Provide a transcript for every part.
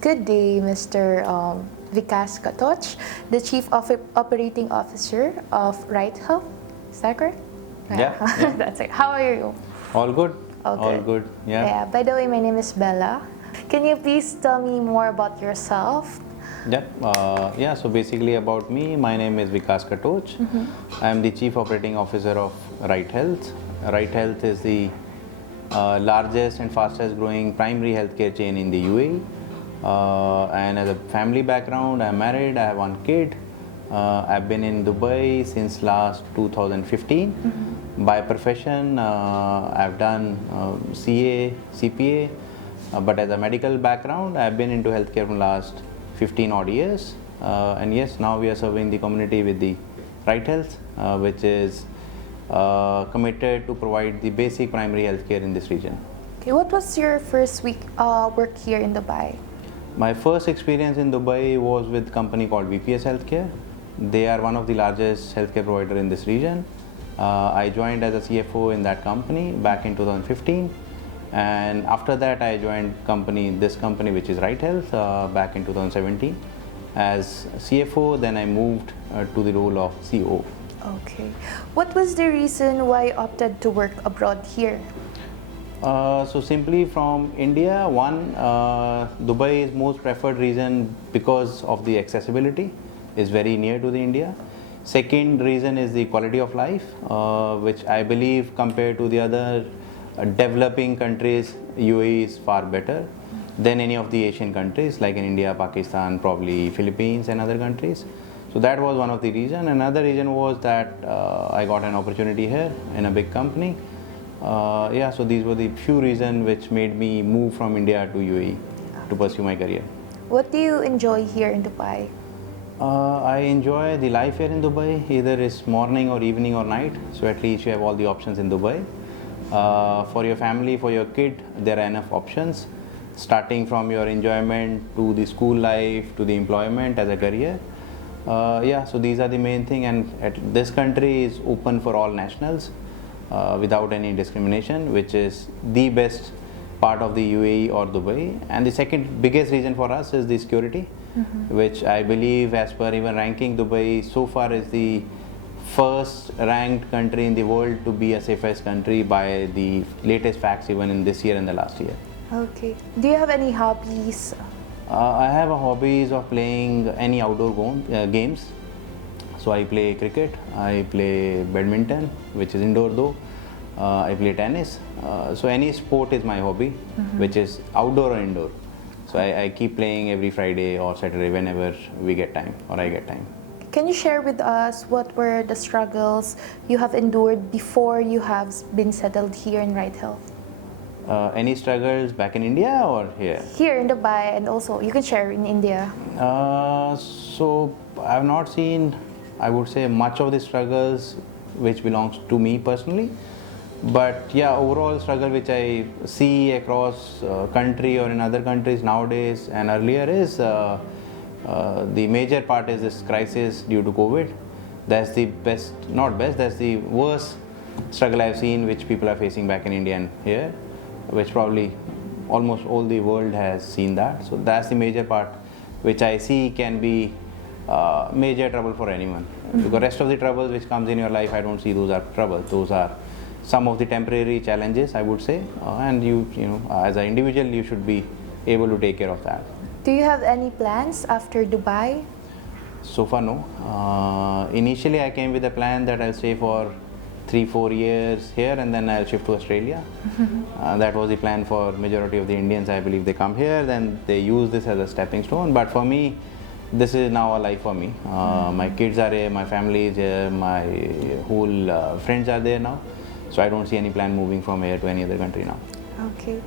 Good day, Mr. Vikas Katoch, the Chief Operating Officer of Right Health. Is that correct? Yeah. That's it. How are you? All good. Okay. All good. Yeah. By the way, my name is Bella. Can you please tell me more about yourself? Yeah. So basically about me, my name is Vikas Katoch. I am the Chief Operating Officer of Right Health. Right Health is the largest and fastest growing primary healthcare chain in the UAE. And as a family background, I'm married, I have one kid. I've been in Dubai since last 2015. By profession, I've done CA, CPA, but as a medical background, I've been into healthcare for last 15 odd years. And yes, now we are serving the community with the Right Health, which is committed to provide the basic primary healthcare in this region. Okay, what was your first week work here in Dubai? My first experience in Dubai was with a company called VPS Healthcare. They are one of the largest healthcare provider in this region. I joined as a CFO in that company back in 2015, and after that I joined this company which is Right Health back in 2017 as CFO. Then I moved to the role of CEO. Okay. What was the reason why you opted to work abroad here? So simply from India, Dubai is most preferred reason because of the accessibility, is very near to the India. Second reason is the quality of life, which I believe compared to the other developing countries, UAE is far better than any of the Asian countries like in India, Pakistan, probably Philippines and other countries. So that was one of the reasons. Another reason was that I got an opportunity here in a big company. So these were the few reasons which made me move from India to UAE to pursue my career. What do you enjoy here in Dubai? I enjoy the life here in Dubai. Either it's morning or evening or night. So at least you have all the options in Dubai. For your family, for your kid, there are enough options. Starting from your enjoyment to the school life to the employment as a career. So these are the main thing, and this country is open for all nationals without any discrimination, which is the best part of the UAE or Dubai. And the second biggest reason for us is the security, which I believe, as per even ranking, Dubai so far is the first ranked country in the world to be a safest country by the latest facts, even in this year and the last year. Okay. Do you have any hobbies? I have a hobbies of playing any outdoor games. So I play cricket, I play badminton, which is indoor though. I play tennis. So any sport is my hobby, which is outdoor or indoor. So I keep playing every Friday or Saturday whenever we get time or I get time. Can you share with us what were the struggles you have endured before you have been settled here in Right Health? Any struggles back in India or here? Here in Dubai, and also you can share in India. So I have not seen, I would say, much of the struggles which belongs to me personally. But yeah, overall struggle which I see across country or in other countries nowadays and earlier is the major part is this crisis due to COVID. That's the that's the worst struggle I've seen which people are facing back in India and here, which probably almost all the world has seen that. So that's the major part which I see can be major trouble for anyone. Because rest of the troubles which comes in your life, I don't see those are trouble. Those are some of the temporary challenges, I would say, and you know, as an individual, you should be able to take care of that. Do you have any plans after Dubai? So far, no. Initially, I came with a plan that I'll stay for 3-4 years here and then I'll shift to Australia. That was the plan for majority of the Indians. I believe they come here, then they use this as a stepping stone. But for me, this is now a life for me. My kids are here, my family is here, my whole friends are there now. So I don't see any plan moving from here to any other country now. Okay.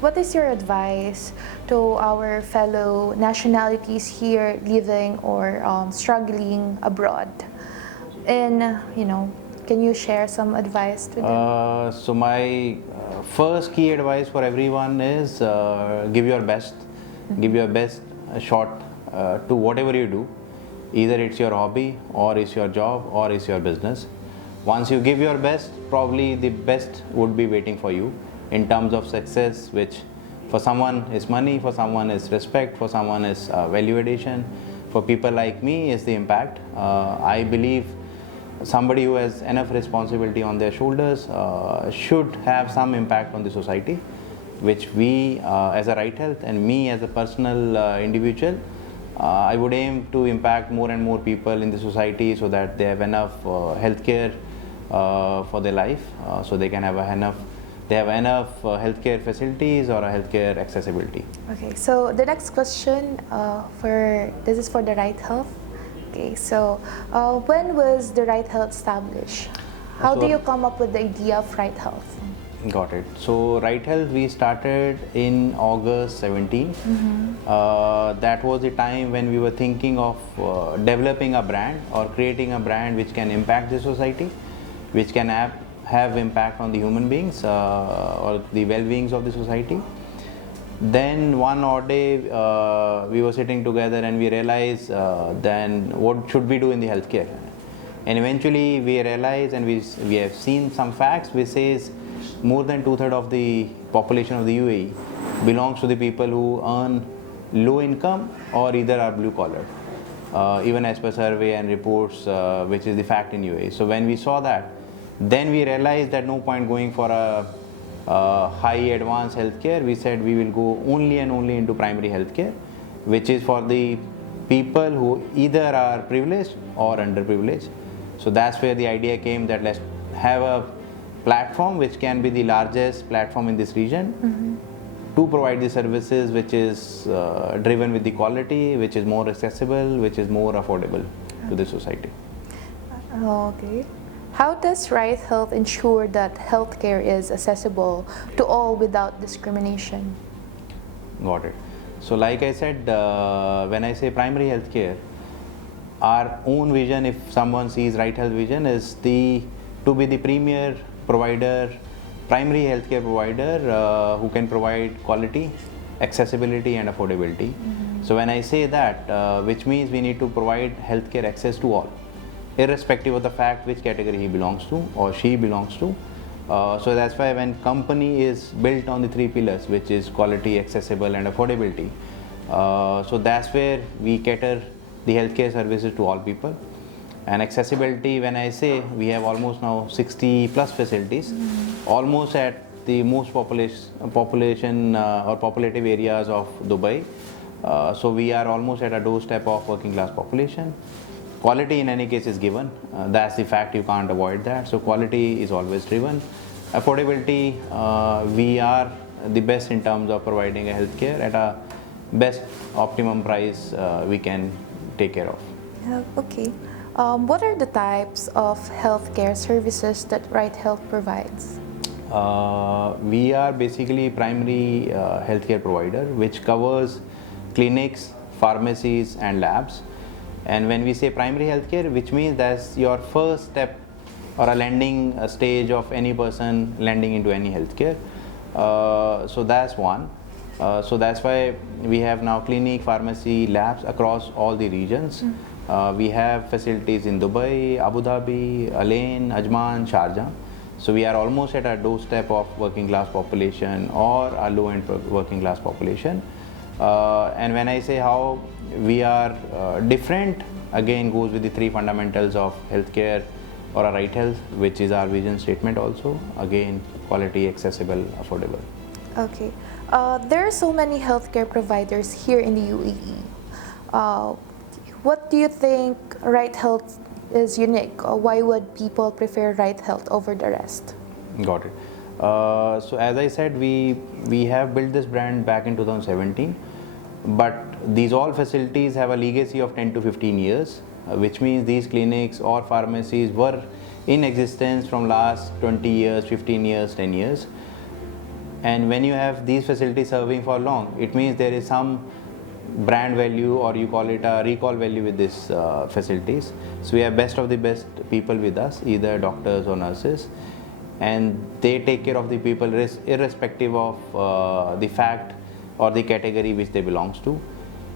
What is your advice to our fellow nationalities here living or struggling abroad? And can you share some advice to them? So my first key advice for everyone is give your best. Give your best shot to whatever you do. Either it's your hobby or it's your job or it's your business. Once you give your best, probably the best would be waiting for you in terms of success, which For someone is money, for someone is respect, for someone is value addition. For people like me is the impact. I believe somebody who has enough responsibility on their shoulders should have some impact on the society, which we as a Right Health and me as a personal individual, I would aim to impact more and more people in the society so that they have enough healthcare for their life, so they can have enough healthcare facilities or a healthcare accessibility. Okay, so the next question this is for the Right Health. Okay, so when was the Right Health established? How do you come up with the idea of Right Health? Got it. So Right Health we started in August 17. That was the time when we were thinking of developing a brand or creating a brand which can impact the society, which can have impact on the human beings or the well-beings of the society. Then one odd day we were sitting together and we realized then what should we do in the healthcare, and eventually we realized and we have seen some facts which says more than 2/3 of the population of the UAE belongs to the people who earn low income or either are blue collar, even as per survey and reports, which is the fact in UAE. So when we saw that, then we realized that no point going for a high advanced healthcare. We said we will go only and only into primary healthcare, which is for the people who either are privileged or underprivileged. So that's where the idea came that let's have a platform which can be the largest platform in this region to provide the services which is driven with the quality, which is more accessible, which is more affordable to the society. Okay. How does Right Health ensure that healthcare is accessible to all without discrimination? Got it. So like I said, when I say primary healthcare, our own vision, if someone sees Right Health vision, is to be the premier provider, primary healthcare provider who can provide quality, accessibility and affordability. So when I say that, which means we need to provide healthcare access to all, irrespective of the fact which category he belongs to or she belongs to. So that's why when company is built on the 3 pillars, which is quality, accessible and affordability, so that's where we cater the healthcare services to all people. And accessibility, when I say, we have almost now 60 plus facilities, almost at the most population or populative areas of Dubai. So we are almost at a doorstep of working class population. Quality in any case is given, that's the fact, you can't avoid that. So quality is always driven. Affordability, we are the best in terms of providing a healthcare at a best optimum price we can take care of. Okay. What are the types of healthcare services that Right Health provides? We are basically primary healthcare provider, which covers clinics, pharmacies and labs. And when we say primary healthcare, which means that's your first step or a landing stage of any person landing into any healthcare. So that's one. So that's why we have now clinic, pharmacy, labs across all the regions. We have facilities in Dubai, Abu Dhabi, Alain, Ajman, Sharjah. So we are almost at a doorstep of working class population or a low end working class population. And when I say how we are different, again goes with the 3 fundamentals of healthcare or a Right Health, which is our vision statement also. Again, quality, accessible, affordable. Okay. There are so many healthcare providers here in the UAE. What do you think Right Health is unique? Why would people prefer Right Health over the rest? Got it. So as I said, we have built this brand back in 2017, but these all facilities have a legacy of 10 to 15 years, which means these clinics or pharmacies were in existence from last 20 years, 15 years, 10 years. And when you have these facilities serving for long, it means there is some brand value, or you call it a recall value with these facilities. So we have best of the best people with us, either doctors or nurses, and they take care of the people irrespective of the fact or the category which they belongs to.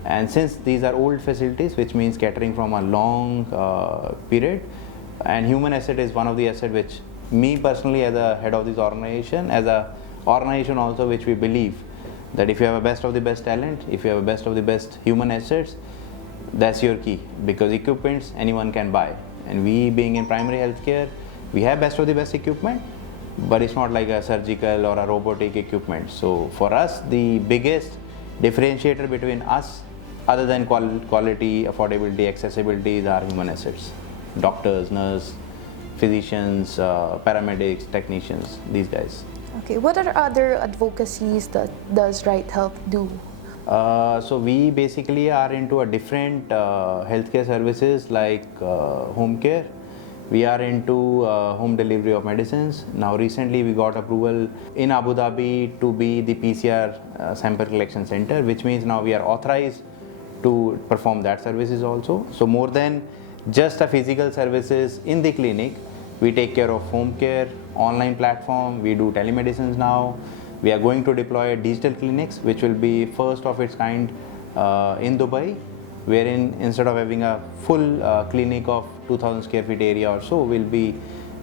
And since these are old facilities, which means catering from a long period, and human asset is one of the asset which me personally as a head of this organization, as a organization also which we believe that if you have a best of the best talent, if you have a best of the best human assets, that's your key, because equipments anyone can buy. And we being in primary healthcare, we have best of the best equipment, but it's not like a surgical or a robotic equipment. So for us, the biggest differentiator between us, other than quality, affordability, accessibility, is our human assets. Doctors, nurse, physicians, paramedics, technicians, these guys. Okay, what are other advocacies that does Right Health do? So we basically are into a different healthcare services like home care. We are into home delivery of medicines. Now recently we got approval in Abu Dhabi to be the PCR sample collection center, which means now we are authorized to perform that services also. So more than just a physical services in the clinic, we take care of home care, online platform, we do telemedicines now. We are going to deploy digital clinics, which will be first of its kind in Dubai, wherein instead of having a full clinic of 2000 square feet area or so, we'll be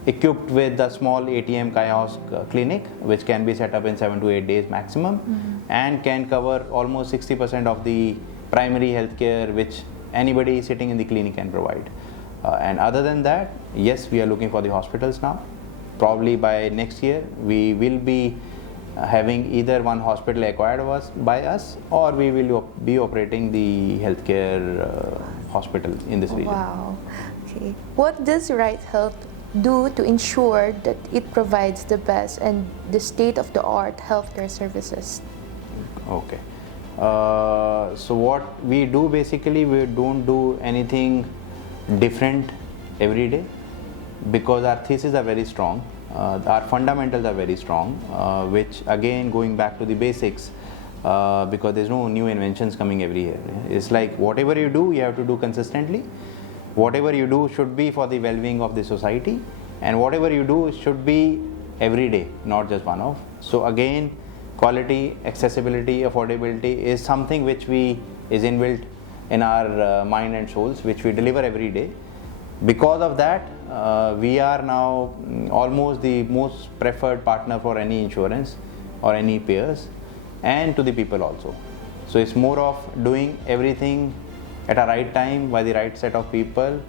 equipped with a small ATM kiosk clinic, which can be set up in 7 to 8 days maximum, and can cover almost 60% of the primary healthcare which anybody sitting in the clinic can provide. And other than that, yes, we are looking for the hospitals now. Probably by next year, we will be having either one hospital acquired by us, or we will be operating the healthcare hospital in this region. Wow. Okay. What does Right Health do to ensure that it provides the best and the state-of-the-art healthcare services? Okay. So what we do basically, we don't do anything different every day, because our thesis are very strong. Our fundamentals are very strong, which again going back to the basics, because there's no new inventions coming every year. It's like whatever you do, you have to do consistently. Whatever you do should be for the well-being of the society, and whatever you do should be every day, not just one-off. So again, quality, accessibility, affordability is something which is inbuilt in our mind and souls, which we deliver every day. Because of that, we are now almost the most preferred partner for any insurance or any payers, and to the people also. So it's more of doing everything at a right time by the right set of people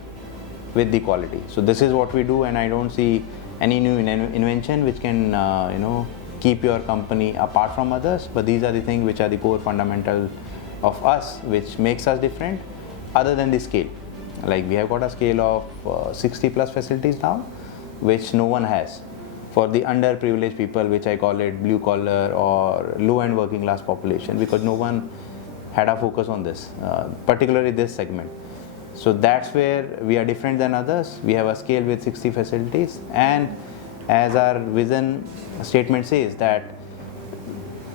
with the quality. So this is what we do, and I don't see any new invention which can keep your company apart from others. But these are the things which are the core fundamental of us, which makes us different, other than the scale. Like we have got a scale of 60 plus facilities now, which no one has for the underprivileged people, which I call it blue collar or low end working class population, because no one had a focus on this, particularly this segment. So that's where we are different than others. We have a scale with 60 facilities, and as our vision statement says, that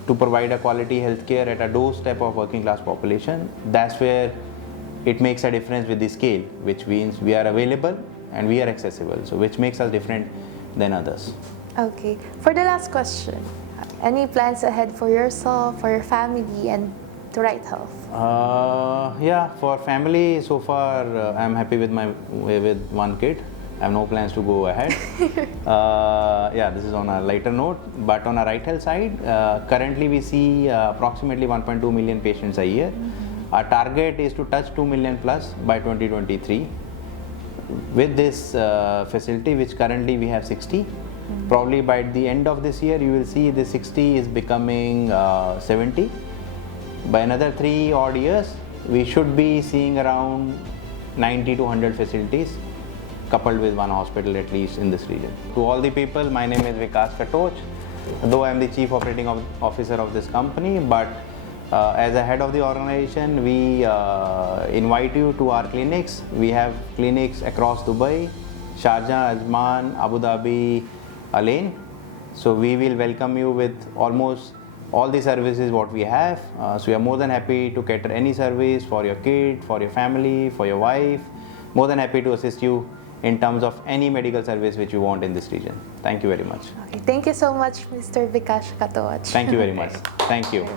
to provide a quality healthcare at a doorstep of working class population, that's where it makes a difference with the scale, which means we are available and we are accessible, so which makes us different than others. Okay. For the last question, any plans ahead for yourself, for your family, and to Right Health? Yeah, for family, so far I'm happy with one kid. I have no plans to go ahead. Yeah, this is on a lighter note. But on a Right Health side, currently we see approximately 1.2 million patients a year. Our target is to touch 2 million plus by 2023. With this facility, which currently we have 60, probably by the end of this year, you will see the 60 is becoming 70. By another 3 odd years, we should be seeing around 90 to 100 facilities, coupled with one hospital at least in this region. To all the people, my name is Vikas Katoch. Though I am the Chief Operating Officer of this company, but as a head of the organization, we invite you to our clinics. We have clinics across Dubai, Sharjah, Ajman, Abu Dhabi, Alain. So we will welcome you with almost all the services what we have. So we are more than happy to cater any service for your kid, for your family, for your wife. More than happy to assist you in terms of any medical service which you want in this region. Thank you very much. Okay. Thank you so much, Mr. Vikas Katoch. Thank you very much. Thank you.